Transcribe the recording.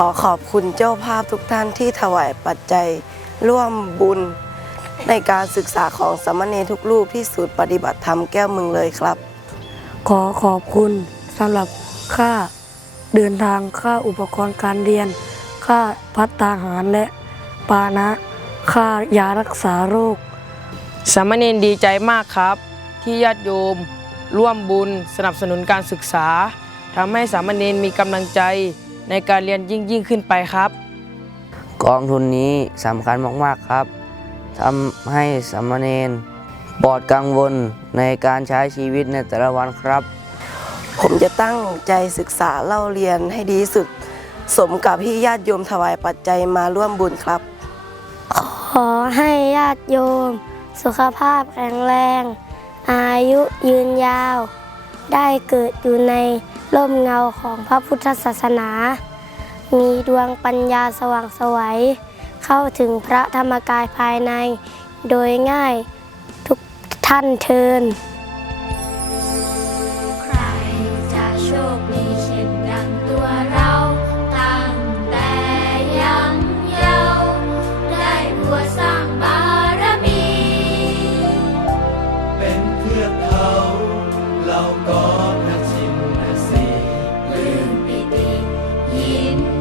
ขอขอบคุณเจ้าภาพทุกท่านที่ถวายปัจจัยร่วมบุญ ในการศึกษาของสามเณรทุกรูปที่ศูนย์ปฏิบัติธรรมแก้วเมืองเลยครับ ขอขอบคุณสำหรับค่าเดินทางค่าอุปกรณ์การเรียน ค่าพัตตาหารและปานะ ค่ายารักษาโรค สามเณรดีใจมากครับ ที่ญาติโยม ร่วมบุญสนับสนุนการศึกษาทำให้สามเณรมีกำลังใจ ในการเรียนยิ่งยิ่งขึ้นไปครับ กองทุนนี้สำคัญมากๆครับทำให้สามเณรปลอดกังวลในการใช้ชีวิตในแต่ละวันครับ ผมจะตั้งใจศึกษาเล่าเรียนให้ดีที่สุด สมกับที่ญาติโยมถวายปัจจัยมาร่วมบุญครับ ขอให้ญาติโยม สุขภาพแข็งแรง อายุยืนยาว ได้เกิดอยู่ในร่มเงาของพระพุทธศาสนา มีดวงปัญญาสว่างไสวัย เข้าถึงพระธรรมกายภายใน โดยง่ายทุกท่านเทิน ใครจะโชคดี in